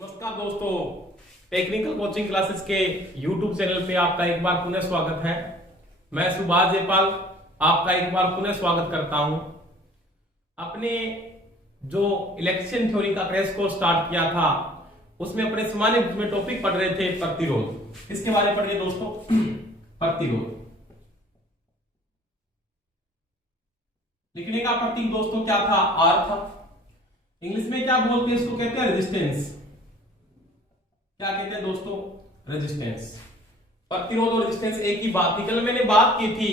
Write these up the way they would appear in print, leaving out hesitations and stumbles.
नमस्कार दोस्तों, technical coaching classes के YouTube चैनल पे आपका एक बार पुनः स्वागत है। मैं सुभाष जयपाल आपका एक बार पुनः स्वागत करता हूं। अपने जो इलेक्शन थ्योरी का क्रैश कोर्स स्टार्ट किया था उसमें अपने सामान्य में टॉपिक पढ़ रहे थे प्रतिरोध। किसके बारे में पढ़ रहे दोस्तों? प्रतिरोध। लिखने का प्रतीक दोस्तों क्या था? आर था। इंग्लिश में क्या बोलते हैं इसको? कहते हैं रेजिस्टेंस। क्या कहते हैं दोस्तों? रेजिस्टेंस। प्रतिरोध और रेजिस्टेंस एक ही बात थी। कल मैंने बात की थी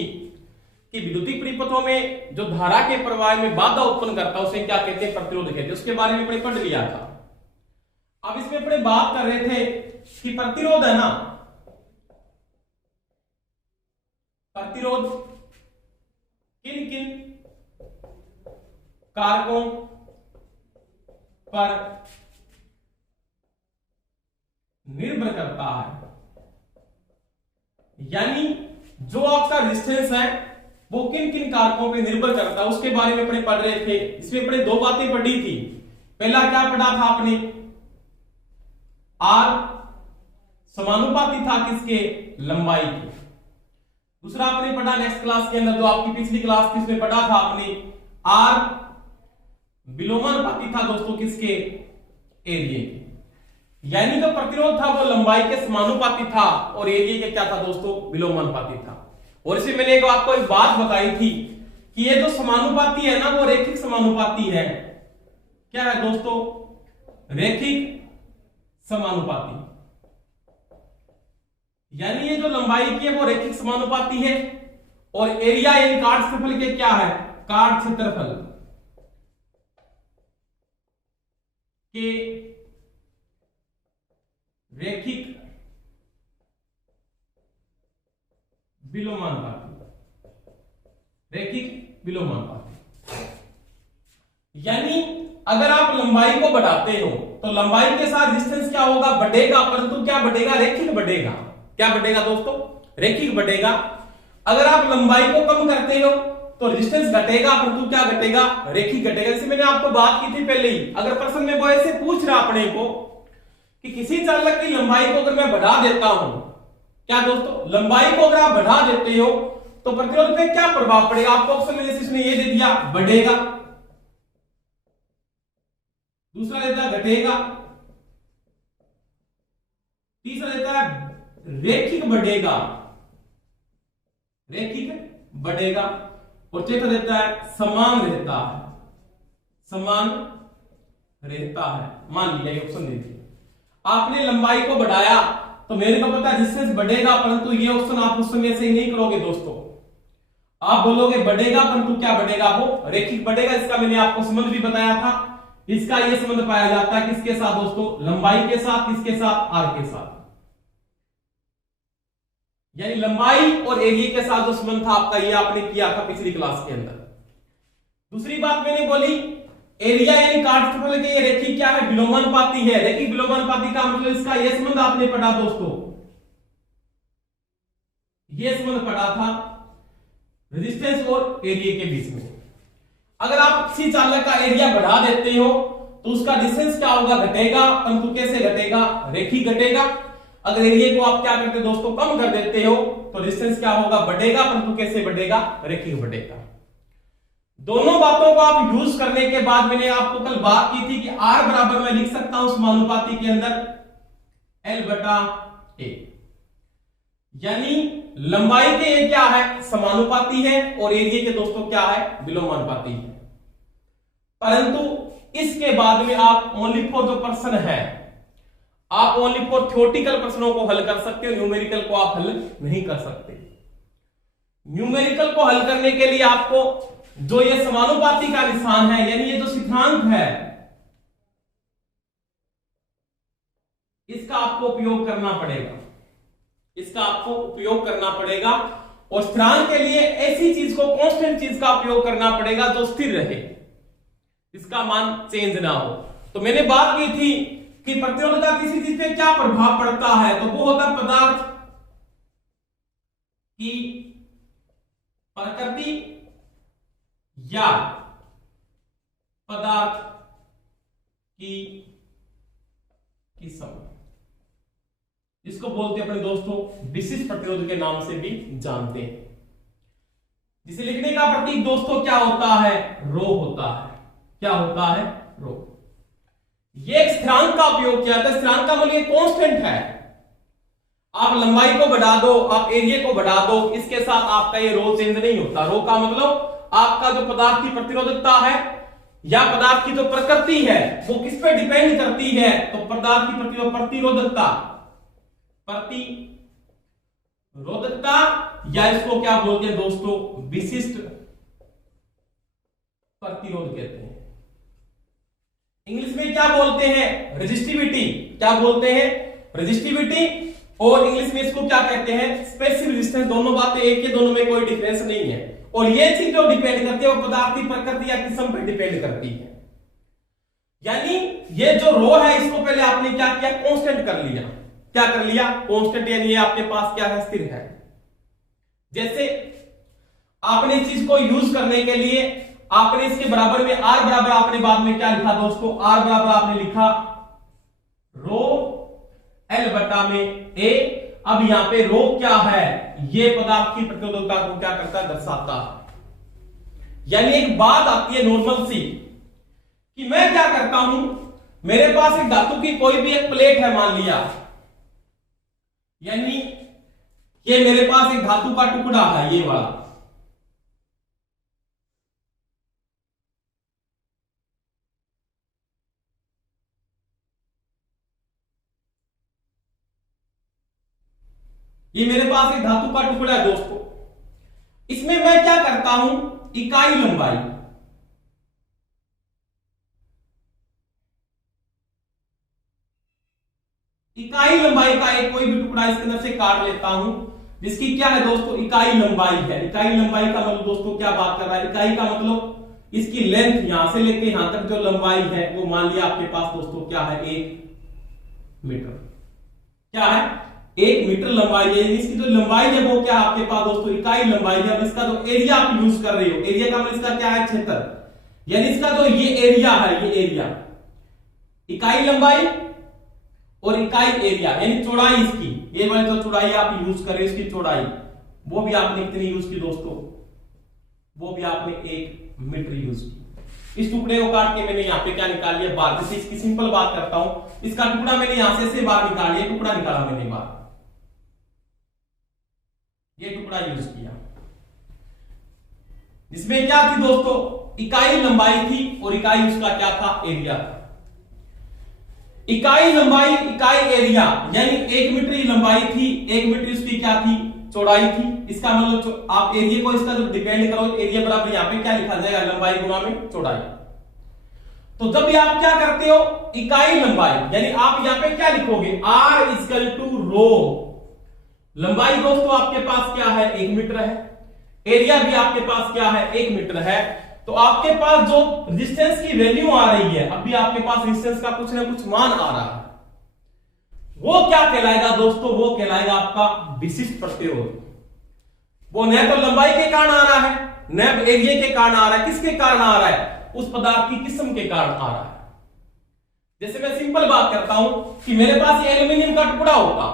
कि विद्युतीय परिपथों में जो धारा के प्रवाह में बाधा उत्पन्न करता है उसे क्या कहते हैं? प्रतिरोध कहते हैं। उसके बारे में अपने पढ़ लिया था। अब इसमें अपने बात कर रहे थे कि प्रतिरोध है ना, प्रतिरोध किन किन कारकों पर निर्भर करता है, यानी जो आपका रेजिस्टेंस है वो किन किन कारकों पे निर्भर करता है उसके बारे में अपने पढ़ रहे थे। इसमें अपने दो बातें पढ़ी थी। पहला क्या पढ़ा था आपने? आर समानुपाती था किसके? लंबाई के। दूसरा आपने पढ़ा नेक्स्ट क्लास के अंदर, जो आपकी पिछली क्लास थी उसमें पढ़ा था आपने, आर विलोमानुपाती था दोस्तों किसके? एरिया के। यानी जो प्रतिरोध था वो लंबाई के समानुपाती था और एरिया के क्या था दोस्तों? विलोमानुपाती था। और इसे मैंने आपको एक बात बताई थी कि ये जो समानुपाती है ना वो रैखिक समानुपाती है। क्या है दोस्तों? रैखिक समानुपाती। यानी ये जो लंबाई की है वो रैखिक समानुपाती है और एरिया यानी काट क्षेत्रफल के क्या है? काट क्षेत्रफल के रैखिक विलोमानुपाती। रैखिक विलोमानुपाती यानी अगर आप लंबाई को बढ़ाते हो तो लंबाई के साथ डिस्टेंस क्या होगा? बढ़ेगा, परंतु क्या बढ़ेगा? रैखिक बढ़ेगा। क्या बढ़ेगा दोस्तों? रैखिक बढ़ेगा। अगर आप लंबाई को कम करते हो तो रेजिस्टेंस घटेगा, परंतु क्या घटेगा? रैखिक घटेगा। जैसे मैंने आपको बात की थी पहले ही। अगर प्रश्न में वो ऐसे पूछ रहा अपने को कि किसी चालक की लंबाई को अगर मैं बढ़ा देता हूं, क्या दोस्तों? लंबाई को अगर आप बढ़ा देते हो तो प्रतिरोध पे क्या प्रभाव पड़ेगा? आपको ऑप्शन में जैसे इसने ये दे दिया, बढ़ेगा। दूसरा देता है घटेगा। तीसरा देता है रैखिक बढ़ेगा, रैखिक बढ़ेगा। और चौथा देता है समान रहता है, समान रहता है। मान लिया, ऑप्शन दे दिया। आपने लंबाई को बढ़ाया तो मेरे को पता है रेजिस्टेंस बढ़ेगा, परंतु ये ऑप्शन आप उस समय से नहीं करोगे दोस्तों। आप बोलोगे बढ़ेगा, परंतु क्या बढ़ेगा? वो रैखिक बढ़ेगा। इसका मैंने आपको संबंध भी बताया था। इसका ये संबंध पाया जाता है किसके साथ दोस्तों? लंबाई के साथ। किसके साथ? आर के साथ। यानी लंबाई और एरिया के साथ जो संबंध था आपका, ये आपने किया था पिछली क्लास के अंदर। दूसरी बात मैंने बोली, एरिया यानी काट क्षेत्रफल के रैखिक क्या है? विलोमानुपाती है। रैखिक विलोमानुपाती का मतलब इसका यह संबंध आपने पढ़ा दोस्तों, यह संबंध पढ़ा था रेजिस्टेंस और एरिया के बीच में। अगर आप किसी चालक का एरिया बढ़ा देते हो तो उसका डिस्टेंस क्या होगा? घटेगा, परंतु कैसे घटेगा? रैखिक घटेगा। अगर एरिया को आप क्या करते दोस्तों? कम कर देते हो तो डिस्टेंस क्या होगा? बढ़ेगा, परंतु कैसे बढ़ेगा? रैखिक बढ़ेगा। दोनों बातों को आप यूज करने के बाद मैंने आपको कल बात की थी कि आर बराबर मैं लिख सकता हूं समानुपाती के अंदर एल बटा ए। यानी लंबाई के ए क्या है? समानुपाती है और एरिया के दोस्तों क्या है? विलोमानुपाती है। परंतु इसके बाद में आप ओनली फॉर जो प्रश्न है, आप ओनली फॉर थ्योरेटिकल प्रश्नों को हल कर सकते हो, न्यूमेरिकल को आप हल नहीं कर सकते। न्यूमेरिकल को हल करने के लिए आपको जो ये समानुपाती का निशान है, यानी ये जो सिद्धांत है, इसका आपको उपयोग करना पड़ेगा। इसका आपको उपयोग करना पड़ेगा और स्थिरांक के लिए ऐसी चीज को, कांस्टेंट चीज का उपयोग करना पड़ेगा जो स्थिर रहे, इसका मान चेंज ना हो। तो मैंने बात की थी कि प्रतिरोध का किसी चीज पे क्या प्रभाव पड़ता है, तो वो होता पदार्थ की प्रकृति या पदार्थ की किस्म, इसको बोलते हैं अपने दोस्तों विशिष्ट प्रतिरोध के नाम से भी जानते हैं। जिसे लिखने का प्रतीक दोस्तों क्या होता है, रो होता है। क्या होता है, रो। ये एक स्थिरांक का उपयोग किया जाता है। स्थिरांक का मूल्य कांस्टेंट है। आप लंबाई को बढ़ा दो, आप एरिया को बढ़ा दो, इसके साथ आपका ये रो चेंज नहीं होता। रो का मतलब आपका जो पदार्थ की प्रतिरोधकता है या पदार्थ की जो प्रकृति है वो किस पे डिपेंड करती है, तो पदार्थ की प्रतिरोधकता, या इसको क्या बोलते हैं दोस्तों, विशिष्ट प्रतिरोध कहते हैं। इंग्लिश में क्या बोलते हैं, रेजिस्टिविटी। क्या बोलते हैं, रेजिस्टिविटी। और इंग्लिश में इसको क्या कहते हैं, स्पेसिफिक रेजिस्टेंस। दोनों बातें एक है, दोनों में कोई डिफरेंस नहीं है। और ये चीज जो डिपेंड करती है वो पदार्थ की प्रकृति या किस्म पर डिपेंड करती है। यानी ये जो रो है इसको पहले आपने क्या किया, कांस्टेंट कर लिया। क्या कर लिया, कांस्टेंट। यानी ये आपके पास क्या है, स्थिर है। जैसे आपने इस चीज को यूज करने के लिए आपने इसके बराबर में आर बराबर आपने बाद में क्या लिखा दोस्तों, आर बराबर आपने लिखा रो एल बटा में ए। अब यहां पे रो क्या है, ये पदार्थ की प्रतिरोधकता को क्या करता है, दर्शाता है। यानी एक बात आती है नॉर्मल सी कि मैं क्या करता हूं, मेरे पास एक धातु की कोई भी एक प्लेट है मान लिया, यानी ये मेरे पास एक धातु का टुकड़ा है, ये वाला। ये मेरे पास एक धातु का टुकड़ा है दोस्तों। इसमें मैं क्या करता हूं, इकाई लंबाई, इकाई लंबाई का एक कोई भी टुकड़ा इसके अंदर से काट लेता हूं, जिसकी क्या है दोस्तों, इकाई लंबाई है। इकाई लंबाई का मतलब दोस्तों क्या बात कर रहा है, इकाई का मतलब इसकी लेंथ यहां से लेके यहां तक जो लंबाई है वो मान लिया आपके पास दोस्तों क्या है, 1 मीटर। क्या है, 1 मीटर लंबाई है। इसकी जो लंबाई है वो क्या आपके पास दोस्तों, इकाई लंबाई है। अब इसका जो एरिया आप यूज कर रहे हो, एरिया का मतलब इसका क्या है, क्षेत्र। यानी इसका जो ये एरिया है, ये एरिया, इकाई लंबाई और इकाई एरिया यानी चौड़ाई इसकी, ये वाली जो चौड़ाई आप यूज कर रहे हो इसकी चौड़ाई, वो भी आपने कितनी यूज की दोस्तों, वो भी आपने 1 मीटर यूज की। इस टुकड़े को काट के मैंने यहाँ पे क्या निकाल लिया, बाहर। जैसे इसकी सिंपल बात करता हूं, इसका टुकड़ा मैंने यहां से बाहर निकाल लिया, टुकड़ा निकाला मैंने बाहर, ये टुकड़ा यूज किया। इसमें क्या थी दोस्तों, इकाई लंबाई थी और इकाई उसका क्या था, एरिया था। इकाई लंबाई इकाई एरिया यानी 1 मीटर की लंबाई थी, 1 मीटर उसकी क्या थी, चौड़ाई थी। इसका मतलब आप एरिया को इसका जो डिपेंड करो, एरिया बराबर यहां पे क्या लिखा जाएगा, लंबाई गुणा में चौड़ाई। तो जब भी आप क्या करते हो, इकाई लंबाई यानी आप यहां पे क्या लिखोगे, R इक्वल टू रो। लंबाई दोस्तों आपके पास क्या है, 1 मीटर है। एरिया भी आपके पास क्या है, 1 मीटर है। तो आपके पास जो रेजिस्टेंस की वैल्यू आ रही है, अभी आपके पास रेजिस्टेंस का कुछ ना कुछ मान आ रहा है, वो क्या कहलाएगा दोस्तों, वो कहलाएगा आपका विशिष्ट प्रतिरोध। वो न तो लंबाई के कारण आ रहा है, न एरिया के कारण आ रहा है। किसके कारण आ रहा है, उस पदार्थ की किस्म के कारण आ रहा है। जैसे मैं सिंपल बात करता हूं कि मेरे पास ये एल्यूमिनियम का टुकड़ा होता,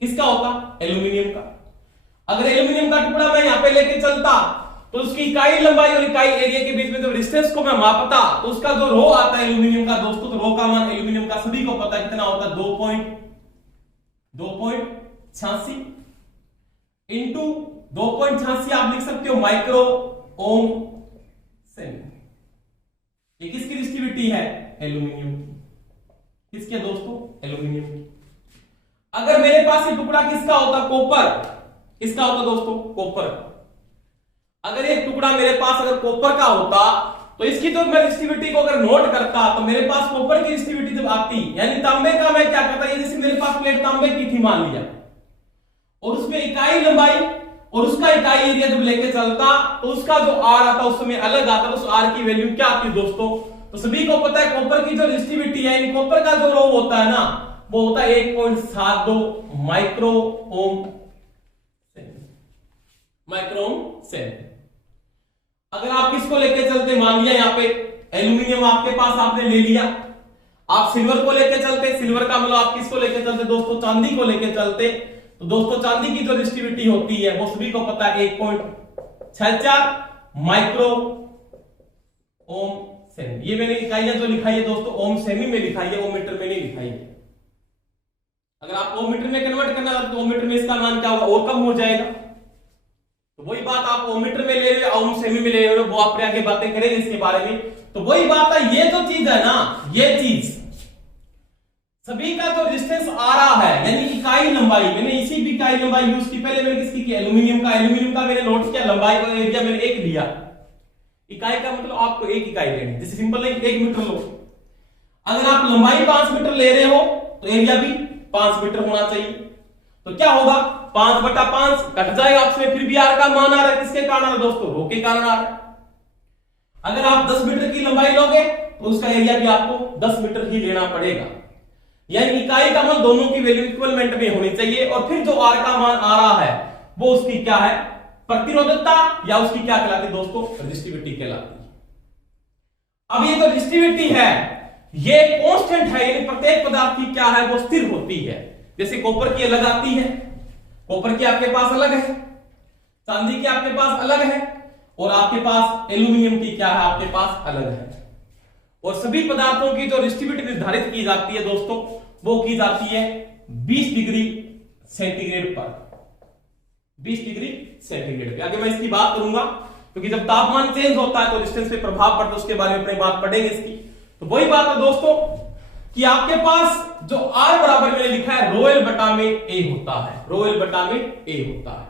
किसका होता, एल्यूमिनियम का। अगर एल्यूमिनियम का टुकड़ा मैं यहां पे लेके चलता तो उसकी इकाई लंबाई और इकाई एरिया के बीच में जो डिस्टेंस को मैं मापता तो उसका जो रो आता है एल्यूमिनियम का दोस्तों, तो रो का मान एल्यूमिनियम का सभी को पता है कितना होता है, 2.86 इंटू 2.86 आप लिख सकते हो माइक्रो ओम सेकेंड। ये किसकी रेजिस्टिविटी है, एल्यूमिनियम की। किसके दोस्तों, एल्यूमिनियम की। अगर मेरे पास ये टुकड़ा किसका होता, कॉपर, किसका होता दोस्तों, कॉपर। अगर ये टुकड़ा मेरे पास अगर कॉपर का होता तो इसकी तो मैं रेजिस्टिविटी को अगर नोट करता तो मेरे पास कॉपर की रेजिस्टिविटी जब आती, यानी तांबे का मैं क्या करता, ये जैसे मेरे पास प्लेट तांबे की थी मान लिया, और उसमें इकाई लंबाई और उसका इकाई एरिया जब लेके चलता तो उसका जो आर आता उस समय अलग आता, उस आर की वैल्यू क्या आती दोस्तों, तो सभी को पता है कॉपर की जो रेजिस्टिविटी है, यानी कॉपर का जो रो होता है ना, वो होता है 1.72 माइक्रो ओम सेकेंड। अगर आप किसको लेके चलते, मान लिया यहां पे एल्यूमिनियम आपके पास आपने ले लिया, आप सिल्वर को लेके चलते, सिल्वर का मतलब आप किसको लेके चलते दोस्तों, चांदी को लेके चलते, तो दोस्तों चांदी की जो रेजिस्टिविटी होती है वो सभी को पता है 1.64 माइक्रो ओम सेमी। ये मैंने इकाइयां जो लिखाई है दोस्तों ओम सेमी में लिखाई है, ओम मीटर में नहीं लिखाई है। अगर आप ओम मीटर में कन्वर्ट करना चाहते तो ओम मीटर में इसका मान क्या होगा, और कम हो जाएगा। तो वही बात आप ओम मीटर में ले रहे हो, ओम सेमी में ले रहे हो, वो आप आगे बातें करेंगे इसके बारे में। तो वही बात है, ये जो चीज है ना, ये चीज सभी का जो रेजिस्टेंस आ रहा है यानी इकाई लंबाई, मैंने इसी भी इकाई लंबाई यूज की, पहले मैंने किसकी की, एल्यूमिनियम का मैंने नोट किया, लंबाई का एरिया मैंने एक लिया, इकाई का मतलब आपको एक इकाई लेनी, जैसे सिंपल है 1 मीटर लो। अगर आप लंबाई 5 मीटर ले रहे हो तो एरिया भी 5 मीटर होना चाहिए। तो क्या होगा, 5/5 कट जाएगा आपसे, फिर भी आर का मान आ रहा है, किसके कारण आ रहा है दोस्तों, रो के कारण आ रहा है। अगर आप 10 मीटर की लंबाई लोगे तो उसका एरिया भी आपको 10 मीटर ही लेना पड़ेगा, यानी इकाई का मान दोनों की वैल्यू इक्वलमेंट में होनी चाहिए। और फिर जो आर का मान आ रहा है वो उसकी क्या है, प्रतिरोधकता, या उसकी क्या कहलाती है दोस्तों, रेजिस्टिविटी कहलाती है। अब ये जो रेजिस्टिविटी है ये कांस्टेंट है, यानी प्रत्येक पदार्थ की क्या है वो स्थिर होती है। जैसे कॉपर की अलग आती है, कॉपर की आपके पास अलग है, चांदी की आपके पास अलग है, और आपके पास एल्यूमिनियम की क्या है आपके पास अलग है। और सभी पदार्थों की जो रेजिस्टिविटी निर्धारित की जाती है दोस्तों वो की जाती है 20 डिग्री सेंटीग्रेड पर, 20 डिग्री सेंटीग्रेड पे। आगे मैं इसकी बात करूंगा क्योंकि जब तापमान चेंज होता है तो रेजिस्टेंस पे प्रभाव पड़ता है, उसके बारे में अपने बात पढ़ेंगे इसकी। तो वही बात है दोस्तों कि आपके पास जो आर बराबर मैंने लिखा है रो एल बटा में ए होता है, रो एल बटा में ए होता है।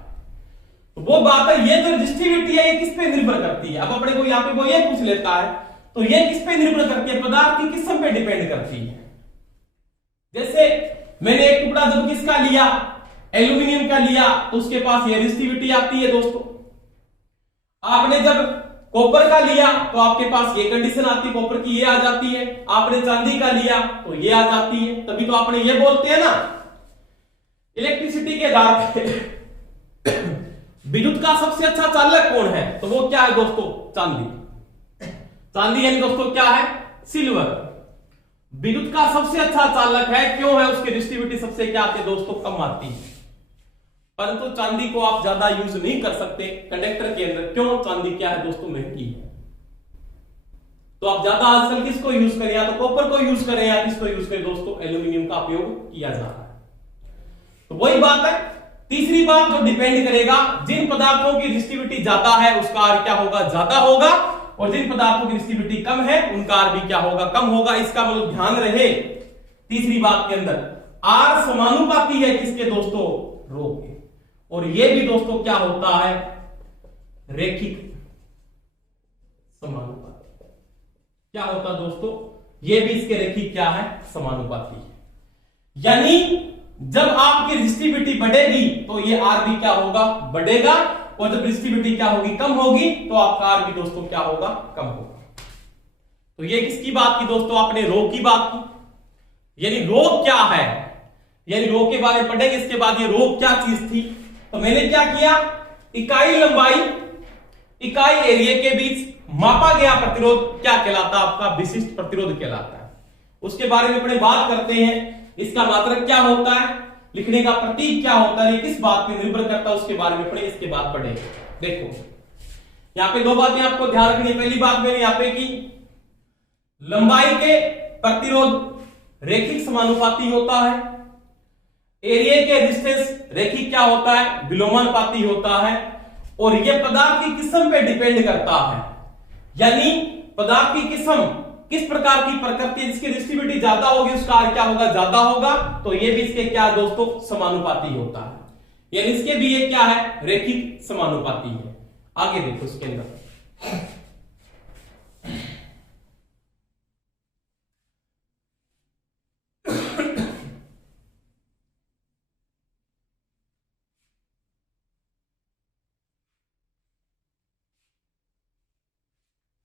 तो वो बात है, ये जो रेजिस्टिविटी है ये किस पे निर्भर करती है। अब अपने को यहां पे वो ये पूछ लेता है तो ये किस पे निर्भर करती है, पदार्थ की किस्म पे डिपेंड करती है। जैसे मैंने एक टुकड़ा जब किसका लिया, एल्यूमिनियम का लिया, तो उसके पास ये रेजिस्टिविटी आती है दोस्तों। आपने जब कॉपर का लिया तो आपके पास ये कंडीशन आती है, कॉपर की ये आ जाती है। आपने चांदी का लिया तो ये आ जाती है। तभी तो आपने ये बोलते हैं ना, इलेक्ट्रिसिटी के आधार पे विद्युत का सबसे अच्छा चालक कौन है, तो वो क्या है दोस्तों, चांदी। चांदी यानी दोस्तों क्या है, सिल्वर। विद्युत का सबसे अच्छा चालक है, क्यों है, उसकी रेजिस्टिविटी सबसे क्या आती है दोस्तों, कम आती है। परंतु चांदी को आप ज्यादा यूज नहीं कर सकते कंडक्टर के अंदर, क्यों, चांदी क्या है दोस्तों, महंगी है। तो आप ज्यादा आजकल किसको यूज करें, या तो कॉपर को यूज करें या किसको यूज करें दोस्तों, एल्यूमिनियम का उपयोग किया जा रहा है। तो वही बात है। तीसरी बात जो डिपेंड करेगा, जिन पदार्थों की रेजिस्टिविटी ज्यादा है उसका आर क्या होगा, ज्यादा होगा, और जिन पदार्थों की रेजिस्टिविटी कम है उनका आर भी क्या होगा, कम होगा। इसका मतलब ध्यान रहे तीसरी बात के अंदर आर समानुपाती है किसके दोस्तों, रो के। और ये भी दोस्तों क्या होता है, रेखिक समानुपाती। क्या होता है दोस्तों, ये भी इसके रेखिक क्या है, समानुपाती है। यानी जब आपकी रेजिस्टिविटी बढ़ेगी तो ये आर भी क्या होगा, बढ़ेगा, और जब रेजिस्टिविटी क्या होगी, कम होगी, तो आपका आर भी दोस्तों क्या होगा, कम होगा। तो ये किसकी बात की दोस्तों, आपने रो की बात की। यानी रो क्या है, यानी रो के बारे में पढ़ेंगे इसके बाद ये रो क्या चीज थी। तो मैंने क्या किया, इकाई लंबाई इकाई एरिया के बीच मापा गया प्रतिरोध क्या कहलाता है, आपका विशिष्ट प्रतिरोध कहलाता है। उसके बारे में अपने बात करते हैं। इसका मात्रक क्या होता है, लिखने का प्रतीक क्या होता है, ये किस बात पे निर्भर करता है, उसके बारे में पढ़े, इसके बाद पढ़ेंगे। देखो यहां पे दो बातें आपको ध्यान रखनी है। पहली बात मैंने यहां पे की, लंबाई के प्रतिरोध रेखिक समानुपाती होता है, एरिया के रेजिस्टेंस रेखिक क्या होता है, विलोमानुपाती होता है, और यह पदार्थ की किस्म पे डिपेंड करता है। यानी पदार्थ की किस्म किस प्रकार की प्रकृति है, जिसकी रेजिस्टिविटी ज्यादा होगी उसका आर क्या होगा, ज्यादा होगा। तो ये भी इसके क्या दोस्तों, समानुपाती होता है। यानी इसके भी ये क्या है, रेखिक समानुपाती है। आगे देखो इसके अंदर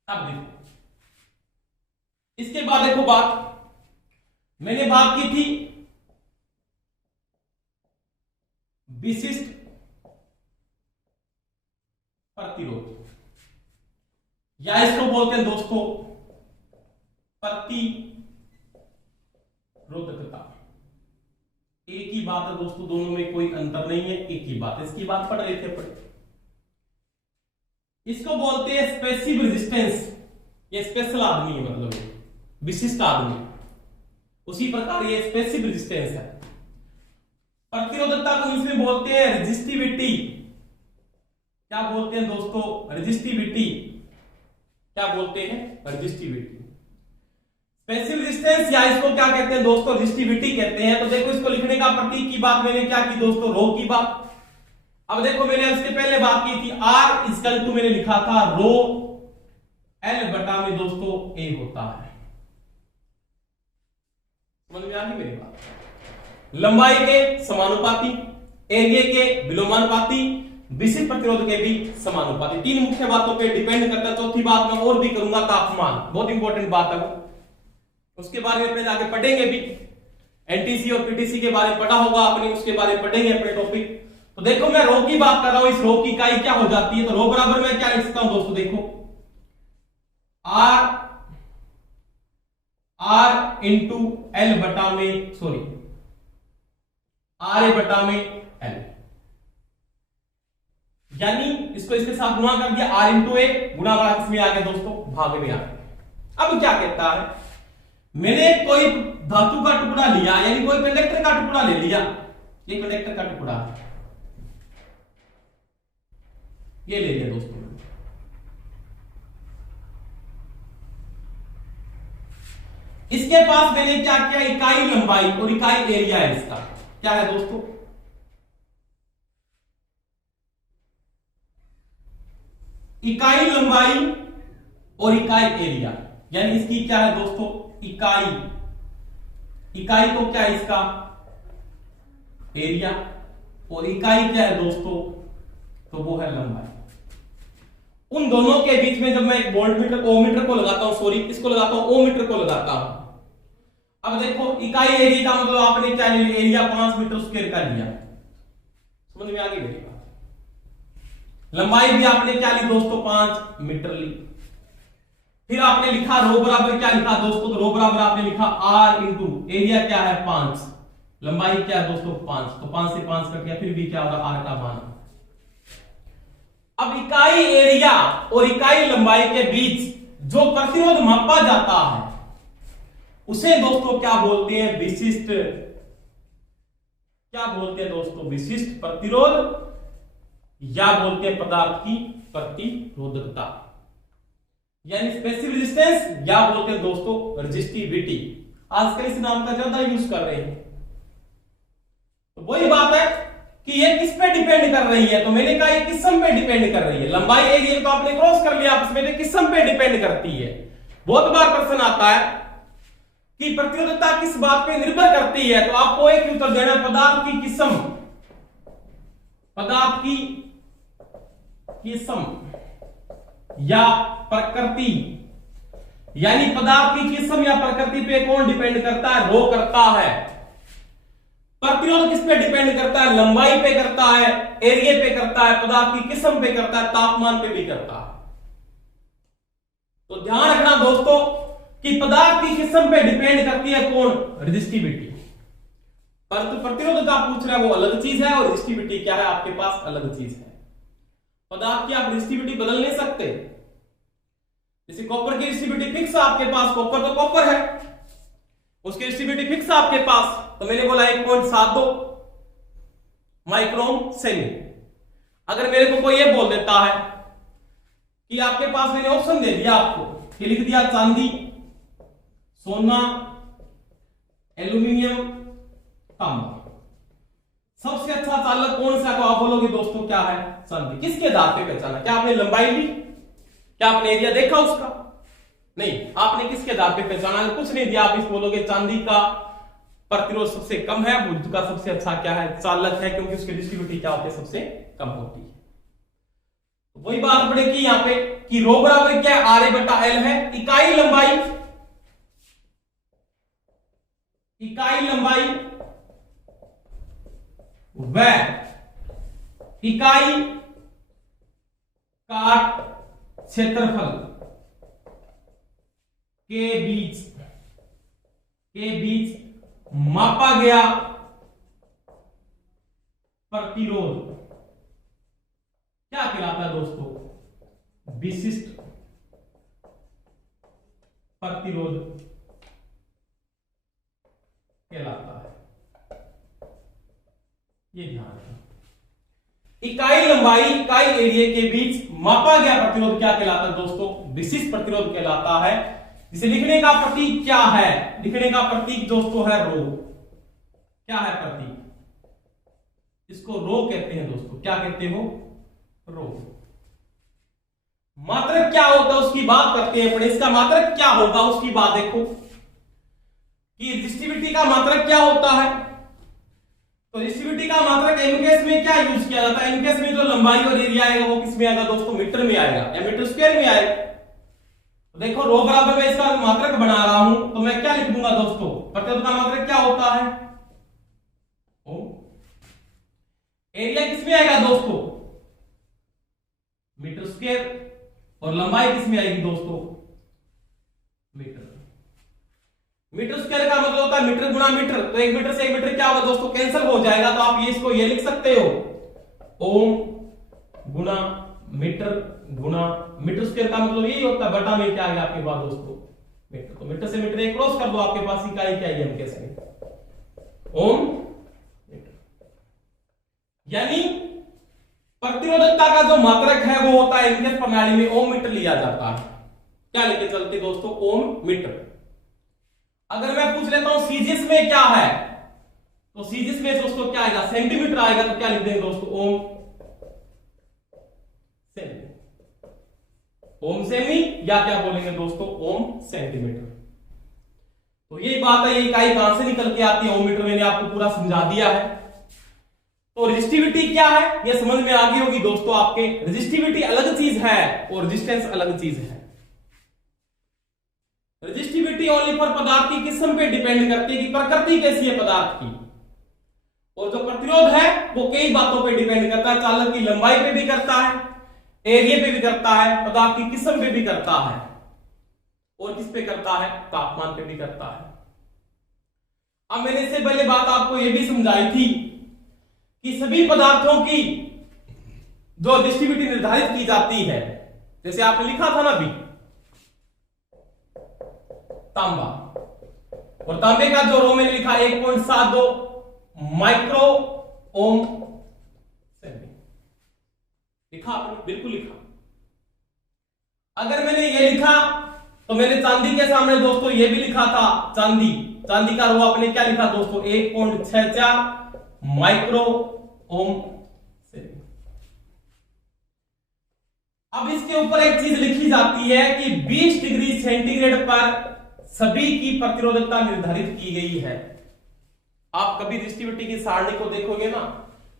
अब देखो, इसके बाद देखो बात मैंने बात की थी विशिष्ट प्रतिरोध, या इसको बोलते हैं दोस्तों प्रतिरोध। रोधकता। एक ही बात है दोस्तों, दोनों में कोई अंतर नहीं है, एक ही बात है। इसकी बात पढ़ रहे थे पढ़े। इसको बोलते हैं स्पेसिव रेजिस्टेंस। ये स्पेशल आदमी है, मतलब ये विशिष्ट आदमी। उसी प्रकार ये स्पेसिव रेजिस्टेंस है। प्रतिरोधकता को इसमें बोलते हैं रेजिस्टिविटी। क्या बोलते हैं दोस्तों? रेजिस्टिविटी। क्या बोलते हैं? रेजिस्टिविटी। स्पेसिव रेजिस्टेंस या इसको क्या कहते हैं दोस्तों? रेजिस्टिविटी कहते हैं। तो देखो इसको लिखने का प्रतीक की बात मैंने क्या की दोस्तों? रो की बात। अब देखो मैंने इसके पहले बात की थी R इक्वल टू मैंने लिखा था रो L बटा में दोस्तों A होता है। समझ में आ गई मेरी बात? लंबाई के समानुपाती, एरिया के विलोमानुपाती, विशिष्ट प्रतिरोध के भी समानुपाती। तीन मुख्य बातों पे डिपेंड करता है। चौथी बात मैं और भी करूंगा, तापमान। बहुत इंपॉर्टेंट बात है वो, उसके बारे में पहले आगे पढ़ेंगे भी। एनटीसी और पीटीसी के बारे में पढ़ा होगा आपने, उसके बारे में पढ़ेंगे अपने टॉपिक। तो देखो मैं रो की बात कर रहा हूं, इस रो की इकाई क्या हो जाती है? तो रो बराबर मैं क्या लिख सकता हूं दोस्तों? देखो R इंटू एल बटा में, सॉरी R बटा में L, यानी इसको इसके साथ गुणा कर दिया। R इंटू ए गुणा वाला किसमें आ गया दोस्तों? भाग में आ गया। अब क्या कहता है? मैंने कोई धातु का टुकड़ा लिया, यानी कोई कंडक्टर का टुकड़ा ले लिया। ये कंडक्टर का टुकड़ा है, ये ले लिया दोस्तों। इसके पास मैंने क्या किया? इकाई लंबाई और इकाई एरिया है इसका। क्या है दोस्तों? इकाई लंबाई और इकाई एरिया, यानी इसकी क्या है दोस्तों? इकाई। इकाई को क्या है इसका? एरिया। और इकाई क्या है दोस्तों? तो वो है लंबाई। उन दोनों के बीच में जब मैं एक वोल्टमीटर ओमीटर को लगाता हूं, सॉरी इसको लगाता हूं, ओमीटर को लगाता हूं। अब देखो इकाई एरिया का मतलब आपने क्या लिया? एरिया 5 मीटर स्क्वायर का लिया। समझ में आ गई मेरी बात? लंबाई भी आपने क्या ली दोस्तों? 5 मीटर ली। फिर आपने लिखा रो बराबर क्या लिखा दोस्तों? तो रो बराबर आपने लिखा R इंटू एरिया क्या है? 5, लंबाई क्या है दोस्तों? 5। तो 5 से 5 कट गया, फिर भी क्या होगा? R का मान। अब इकाई एरिया और इकाई लंबाई के बीच जो प्रतिरोध मापा जाता है उसे दोस्तों क्या बोलते हैं? विशिष्ट। क्या बोलते हैं दोस्तों? विशिष्ट प्रतिरोध, या बोलते हैं पदार्थ की प्रतिरोधकता, यानी स्पेसिफिक रेजिस्टेंस, या बोलते हैं दोस्तों रेजिस्टिविटी। आजकल इस नाम का ज्यादा यूज कर रहे हैं। तो वही बात है कि ये किस पे डिपेंड कर रही है? तो मैंने कहा ये किस्म पे डिपेंड कर रही है। लंबाई एरिया तो आपने क्रॉस कर लिया, आपस में किस्म पे डिपेंड करती है। बहुत बार प्रश्न आता है कि प्रतिरोधकता किस बात पे निर्भर करती है, तो आपको एक उत्तर देना, पदार्थ की किस्म। पदार्थ की किस्म या प्रकृति, यानी पदार्थ की किस्म या प्रकृति पे कौन डिपेंड करता है? रो करता है। प्रतिरोध किस पे डिपेंड करता है? लंबाई पे करता है, एरिया पे करता है, पदार्थ की किस्म पे करता है, तापमान पे भी करता है। तो ध्यान रखना दोस्तों कि पदार्थ की किस्म पे डिपेंड करती है कौन? रेजिस्टिविटी। परंतु प्रतिरोधकता पूछ रहा है वो अलग चीज है, और रेजिस्टिविटी क्या है आपके पास? अलग चीज है। पदार्थ की आप रेजिस्टिविटी बदल नहीं सकते। जैसे कॉपर की रेजिस्टिविटी फिक्स है आपके पास, कॉपर तो कॉपर है, उसकी रेजिस्टिविटी फिक्स है आपके पास। तो मैंने बोला 1.72 माइक्रोन सेमी। अगर मेरे को कोई ये बोल देता है कि आपके पास, मैंने ऑप्शन दे दिया आपको कि लिख दिया चांदी, सोना, एल्यूमिनियम, तांबा, सबसे अच्छा चालक कौन सा? तो आप बोलोगे दोस्तों क्या है? चांदी। किसके आधार पे पहचाना? क्या आपने लंबाई ली? क्या आपने एरिया देखा उसका? नहीं। आपने किसके आधार पे पहचाना? कुछ नहीं दिया, आप इस बोलोगे चांदी का प्रतिरोध सबसे कम है, बुद्ध का सबसे अच्छा क्या है? चालक है, क्योंकि उसकी रेजिस्टिविटी क्या होती है? सबसे कम होती है। तो वही बात पड़ेगी यहां पे कि रो बराबर क्या है? R बटा L है। इकाई लंबाई, इकाई लंबाई व इकाई काट क्षेत्रफल के बीच मापा गया प्रतिरोध क्या कहलाता है दोस्तों? विशिष्ट प्रतिरोध कहलाता है। ये ध्यान रखना। इकाई लंबाई इकाई एरिया के बीच मापा गया प्रतिरोध क्या कहलाता है दोस्तों? विशिष्ट प्रतिरोध कहलाता है। जिसे लिखने का प्रतीक क्या है? लिखने का प्रतीक दोस्तों है रो। क्या है प्रतीक? इसको रो कहते हैं दोस्तों। क्या कहते हो? रो। मात्रक क्या होता है उसकी बात करते हैं अपने। इसका मात्रक क्या होगा उसकी बात देखो कि रेजिस्टिविटी का मात्रक क्या होता है। तो रेजिस्टिविटी का मात्रक एम केस में क्या यूज किया जाता है? एम केस में जो लंबाई और एरिया आएगा वो किस में आएगा दोस्तों? मीटर में आएगा या मीटर स्क्वायर में आएगा। तो देखो रो बराबर मैं इसका मात्रक बना रहा हूं तो मैं क्या लिख दूंगा दोस्तों? प्रतिरोध का मात्रक क्या होता है? ओम। एरिया किस में आएगा दोस्तों? Metre square. और लंबाई किस में आएगी दोस्तों? मीटर। मीटर स्क्वायर का मतलब होता है मीटर गुना मीटर। तो एक मीटर से एक मीटर क्या होगा दोस्तों? कैंसिल हो जाएगा। तो आप इसको ये लिख सकते हो ओम गुना मीटर गुना मीटर स्क्वायर का मतलब यही होता है बटा में क्या आ गया आपके पास दोस्तों? मीटर। तो मीटर से मीटर एक क्रॉस कर दो आपके पास इकाई क्या है? कैसे ओम मीटर। यानी प्रतिरोधकता का जो मात्रक है वो होता है इनके प्रणाली में ओम मीटर लिया जाता है। क्या लेके चलते दोस्तों? ओम मीटर। अगर मैं पूछ लेता हूं सीजीएस में क्या है तो सीजीएस में दोस्तों क्या आएगा? सेंटीमीटर आएगा। तो क्या लिख देंगे दोस्तों? ओम सेमी। ओम सेमी या क्या बोलेंगे दोस्तों? ओम सेंटीमीटर। तो यही बात है। ये इकाई कहां से निकल के आती है? ओम मीटर। मैंने आपको पूरा समझा दिया है। तो रेजिस्टिविटी क्या है ये समझ में आ गई होगी दोस्तों आपके। रेजिस्टिविटी अलग चीज है और रेजिस्टेंस अलग चीज है। रेजिस्टिविटी ओनली पर पदार्थ की किस्म पे डिपेंड करती है कि प्रकृति कैसी है पदार्थ की। और जो प्रतिरोध है वो कई बातों पे डिपेंड करता है। चालक की लंबाई पे भी करता है, एरिया पे भी करता है, पदार्थ की किस्म पे भी करता है और किस पे करता है? तापमान पे भी करता है। अब मैंने इससे पहले बात आपको यह भी समझाई थी कि सभी पदार्थों की जो रेजिस्टिविटी निर्धारित की जाती है, जैसे आपने लिखा था ना अभी तांबा, और तांबे का जो रो मैंने लिखा 1.72 माइक्रो ओम सेमी। लिखा आपने? बिल्कुल लिखा। अगर मैंने ये लिखा तो मैंने चांदी के सामने दोस्तों ये भी लिखा था चांदी। चांदी का रो आपने क्या लिखा दोस्तों? 1.64 माइक्रो ओम सेमी। अब इसके ऊपर एक चीज लिखी जाती है कि 20 डिग्री सेंटीग्रेड पर सभी की प्रतिरोधकता निर्धारित की गई है। आप कभी रेजिस्टिविटी की सारणी को देखोगे ना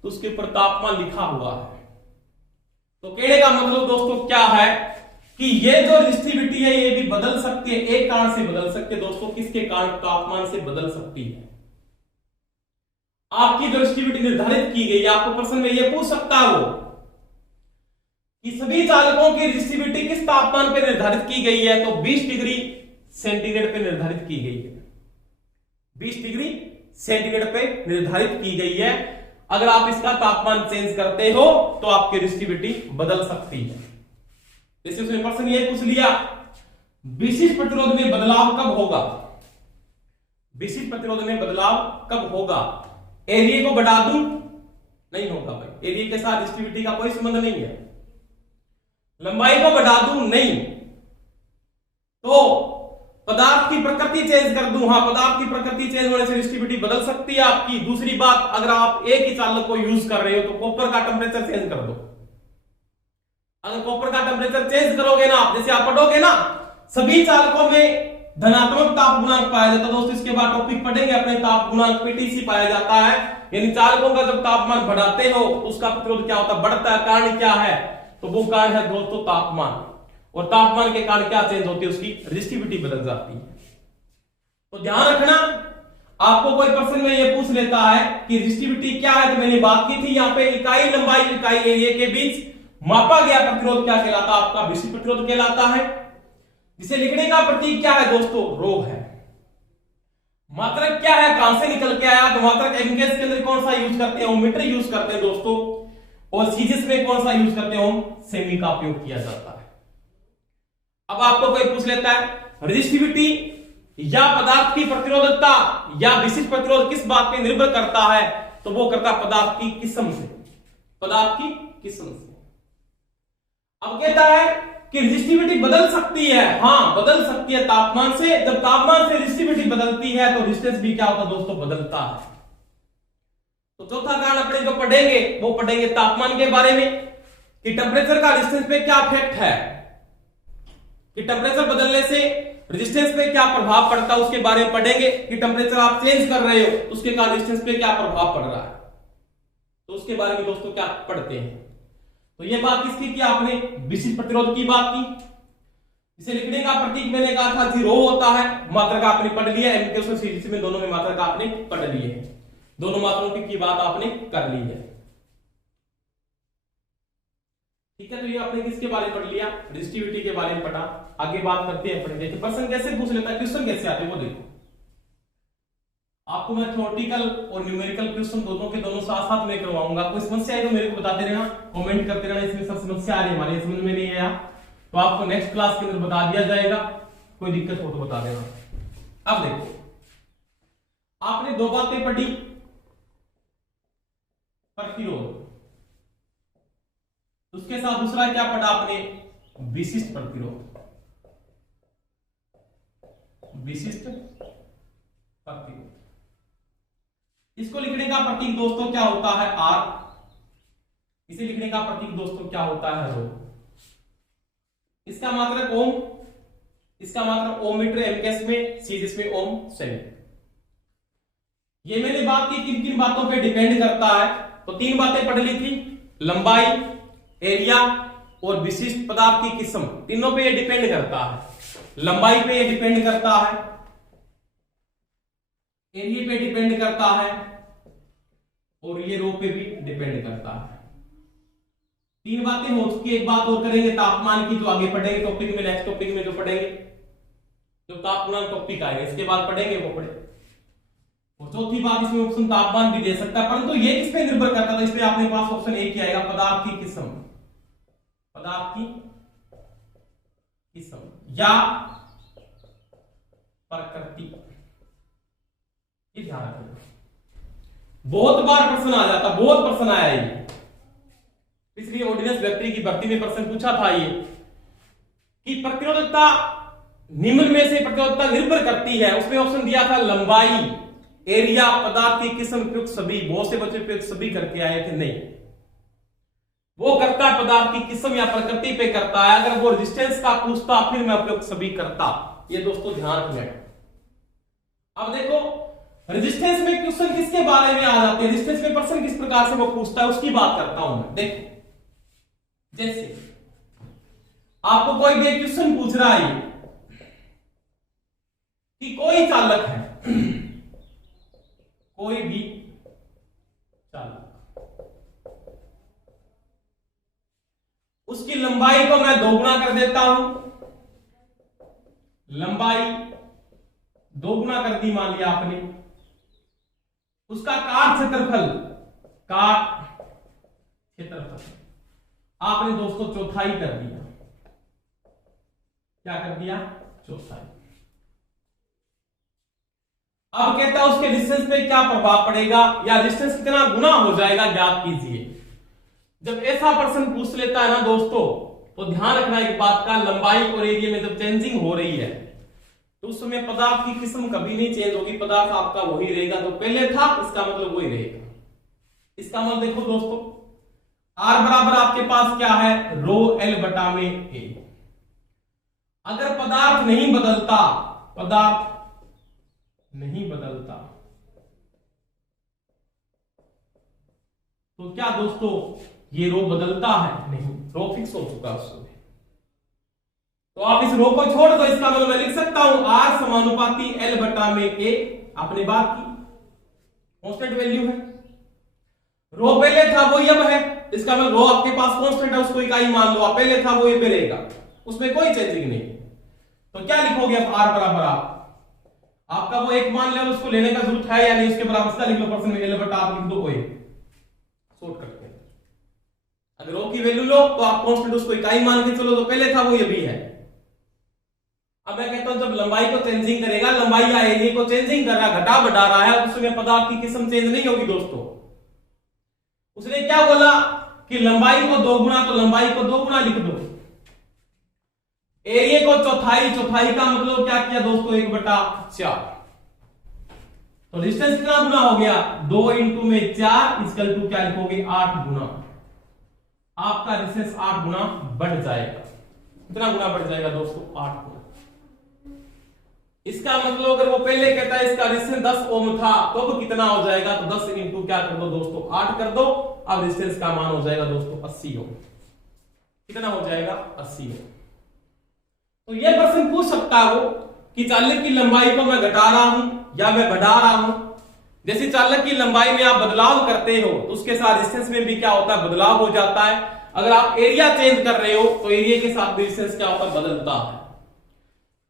तो उसके ऊपर तापमान लिखा हुआ है। तो कहने का मतलब दोस्तों क्या है कि ये जो रेजिस्टिविटी है ये भी बदल सकती है। एक कारण से बदल सकती है दोस्तों। किसके कारण? तापमान से बदल सकती है। आपकी जो रेजिस्टिविटी निर्धारित की गई है, आपको प्रश्न में यह पूछ सकता है वो कि सभी चालकों की रेजिस्टिविटी किस तापमान पर निर्धारित की गई है? तो 20 डिग्री सेंटीग्रेड पे निर्धारित की गई है। 20 डिग्री सेंटीग्रेड पे निर्धारित की गई है। अगर आप इसका तापमान चेंज करते हो तो आपकी रेजिस्टिविटी बदल सकती है। जैसे उसने प्रश्न ये पूछ लिया विशिष्ट प्रतिरोध में बदलाव कब होगा? विशिष्ट प्रतिरोध में बदलाव कब होगा? एरिया को बढ़ा दूं? नहीं होगा भाई। एरिया के साथ रेजिस्टिविटी का कोई संबंध नहीं है। लंबाई को बढ़ा दूं? नहीं। तो पदार्थ की प्रकृति चेंज कर दूं? हाँ, पदार्थ की प्रकृति चेंज होने से रेजिस्टिविटी बदल सकती है आपकी। दूसरी बात, अगर आप एक ही चालक को यूज कर रहे हो तो कॉपर का टेम्परेचर चेंज कर दो। अगर कॉपर का टेम्परेचर चेंज करोगे ना आप, जैसे आप पढ़ोगे ना सभी चालकों में धनात्मक ताप गुणांक पाया जाता है दोस्तों। इसके बाद टॉपिक पढ़ेंगे अपने, ताप गुणांक पीटीसी पाया जाता है। यानी चालकों का जब तापमान बढ़ाते हो तो उसका प्रतिरोध क्या होता है? बढ़ता है। कारण क्या है? तो वो कारण है दोस्तों तापमान। और तापमान के कारण क्या चेंज होती है? उसकी रेजिस्टिविटी बदल जाती है। तो ध्यान रखना, आपको कोई प्रश्न में ये पूछ लेता है कि रेजिस्टिविटी क्या है, तो मैंने बात की थी यहाँ पे इकाई लंबाई इकाई एरिया के बीच मापा गया प्रतिरोध क्या कहलाता है? आपका विशिष्ट प्रतिरोध कहलाता है। जिसे लिखने का प्रतीक क्या है दोस्तों? रो है। मात्रक क्या है, कहां से निकल के आया? तो मात्रक एमकेएस के अंदर कौन सा यूज करते हैं? ओममीटर यूज करते हैं दोस्तों। और सीजीएस में कौन सा यूज करते हैं? ओम सेमी का उपयोग किया जाता है। अब आपको कोई पूछ लेता है रेजिस्टिविटी या पदार्थ की प्रतिरोधकता या विशिष्ट प्रतिरोध किस बात पे निर्भर करता है? तो वो करता है पदार्थ की किस्म से, पदार्थ की किस्म से। अब कहता है कि रेजिस्टिविटी बदल सकती है। हां, बदल सकती है तापमान से। जब तापमान से रेजिस्टिविटी बदलती है तो रेजिस्टेंस भी क्या होता है दोस्तों? बदलता है। तो चौथा कारण अपने जो पढ़ेंगे वो पढ़ेंगे तापमान के बारे में, कि टेंपरेचर का रेजिस्टेंस पे क्या इफेक्ट है, कि टेंपरेचर बदलने से रेजिस्टेंस पे क्या प्रभाव पड़ता है, उसके बारे में पढ़ेंगे। कि टेंपरेचर आप चेंज कर रहे हो तो उसके कारण रेजिस्टेंस पे क्या प्रभाव पड़ रहा है, तो उसके बारे में दोस्तों क्या पढ़ते हैं। तो ये बात किसकी की आपने? विशिष्ट प्रतिरोध की बात की। इसे लिखने का प्रतीक मैंने कहा था जी रो होता है। मात्रक आपने पढ़ लिया, एमकेएस और सीजीएस में दोनों में मात्रक आपने पढ़ लिए है, दोनों मात्राओं की बात आपने कर ली है। ठीक है, तो ये आपने किसके बारे में पढ़ लिया? रेजिस्टिविटी के बारे में पढ़ा। आगे बात करते हैं पढ़ेंगे कि प्रश्न कैसे पूछ लेता है, क्वेश्चन कैसे आते हैं वो देखो। आपको मैं थ्योरेटिकल और न्यूमेरिकल क्वेश्चन दोनों के दोनों साथ साथ में करवाऊंगा। कोई समस्या है तो मेरे को बताते रहना, कमेंट करते रहना, इसमें सब समस्या आ रही है हमारे समझ में नहीं आया तो आपको नेक्स्ट क्लास के अंदर बता दिया जाएगा। कोई दिक्कत हो तो बता देना। अब देखो, आपने दो बातें पढ़ी, प्रतिरोध, उसके साथ दूसरा क्या पढ़ा आपने? विशिष्ट प्रतिरोध, विशिष्ट प्रतिरोध। इसको लिखने का प्रतीक दोस्तों क्या होता है? आर। इसे लिखने का प्रतीक दोस्तों क्या होता है? रो। इसका मात्रक ओम, इसका मात्रक ओम मीटर एमकेएस में, सीजीएस में ओम सेमी। ये मैंने बात की किन किन बातों पे डिपेंड करता है, तो तीन बातें पढ़ ली थी, लंबाई, एरिया और विशिष्ट पदार्थ की किस्म। तीनों पे ये डिपेंड करता है। लंबाई पे ये डिपेंड करता है, एरिया पे डिपेंड करता है और ये रो पे भी डिपेंड करता है। तीन बातें हो चुकी, एक बात और करेंगे तापमान की, जो आगे पढ़ेंगे टॉपिक में, नेक्स्ट टॉपिक में जो पढ़ेंगे, जो तापमान टॉपिक आएगा इसके बाद पढ़ेंगे वो पढ़े। और चौथी बात, इसमें ऑप्शन तापमान भी दे सकता है, परंतु ये किस पे निर्भर करता था? इसमें आपने पास ऑप्शन एक ही आएगा, पदार्थ की किस्म, पदार्थ की किस्म या प्रकृति। ये ध्यान रखना, बहुत बार प्रश्न आ जाता, बहुत प्रश्न आया ये। पिछली ऑर्डिनेंस व्यक्ति की भर्ती में प्रश्न पूछा था ये कि प्रतिरोधकता निम्न में से प्रतिरोधकता निर्भर करती है। उसमें ऑप्शन दिया था लंबाई, एरिया, पदार्थ की किस्म, प्रयुक्त सभी। बहुत से बच्चे प्रयुक्त सभी करके आए थे, नहीं, वो करता है पदार्थ की किस्म या प्रकृति पे करता है। अगर वो रेजिस्टेंस का पूछता फिर मैं प्रयुक्त सभी करता। ये दोस्तों ध्यान रखना। अब देखो रेजिस्टेंस में क्वेश्चन किसके बारे में आ जाते हैं, रेजिस्टेंस में प्रश्न किस प्रकार से वो पूछता है उसकी बात करता हूं मैं। देखो, जैसे आपको कोई भी क्वेश्चन पूछ रहा है कि कोई चालक है, कोई भी चालक, उसकी लंबाई को मैं दोगुना कर देता हूं, लंबाई दोगुना कर दी मान लिया आपने, उसका काट क्षेत्रफल, काट क्षेत्रफल आपने दोस्तों चौथाई कर दिया। क्या कर दिया? चौथाई। अब कहता है उसके डिस्टेंस पे क्या प्रभाव पड़ेगा या डिस्टेंस कितना गुना हो जाएगा ज्ञात कीजिए। जब ऐसा प्रश्न पूछ लेता है ना दोस्तों, तो ध्यान रखना एक बात का, लंबाई और एरिया में जब चेंजिंग हो रही है तो उस समय पदार्थ की किस्म कभी नहीं चेंज होगी, पदार्थ आपका वही रहेगा जो पहले था, इसका मतलब वही रहेगा। इसका मतलब देखो दोस्तों, R बराबर आपके पास क्या है? रो L बटा में A। अगर पदार्थ नहीं बदलता, पदार्थ नहीं बदलता, तो क्या दोस्तों ये रो बदलता है? नहीं, रो फिक्स हो चुका है। तो आप इस रो को छोड़ दो, इसका मतलब मैं लिख सकता हूं R समानुपाती L बटा में A। आपने बात की, कांस्टेंट वैल्यू है, रो पहले था वो अब है, इसका मतलब रो आपके पास कांस्टेंट है, उसको इकाई मान लो, आप पहले था वो ये पे रहेगा, उसमें कोई चेंजिंग नहीं। तो क्या लिखोगे अब? R बराबर आपका वो एक मान लेवल उसको लेने का जरूरत है या नहीं, उसके बराबर इसका लिख लो पर्सन में, बट आप लिख दो ओए शॉर्टकट में। अगर ओ की वैल्यू लो तो आप कांस्टेंट उसको इकाई मान के चलो, तो पहले था वो ये भी है। अब मैं कहता हूं जब लंबाई को चेंजिंग करेगा, लंबाई या एरिया को चेंजिंग कर रहा है, घटा बढ़ा रहा है, उसमें पदार्थ की किस्म चेंज नहीं होगी दोस्तों। उसने क्या बोला कि लंबाई को 2 गुना, तो लंबाई को 2 गुना लिख दो। एरिया को चौथाई, चौथाई का मतलब क्या किया दोस्तों 1/4। तो डिस्टेंस कितना गुना हो गया, 2 इंटू में 4 इक्वल टू क्या लिखोगे 8 गुना। आपका डिस्टेंस 8 गुना बढ़ जाएगा। कितना गुना बढ़ जाएगा दोस्तों 8 गुना। इसका मतलब अगर वो पहले कहता है इसका डिस्टेंस 10 ओम था तो अब कितना हो जाएगा, तो 10 इंटू क्या कर दो दोस्तों 8 कर दो। अब डिस्टेंस का मान हो जाएगा दोस्तों 80 ओम। कितना हो जाएगा 80 ओम। तो ये प्रश्न पूछ सकता है वो कि चालक की लंबाई को मैं घटा रहा हूं या मैं बढ़ा रहा हूं। जैसे चालक की लंबाई में आप बदलाव करते हो तो उसके साथ डिस्टेंस में भी क्या होता है, बदलाव हो जाता है। अगर आप एरिया चेंज कर रहे हो तो एरिया के साथ भी डिस्टेंस क्या होता है, बदलता है।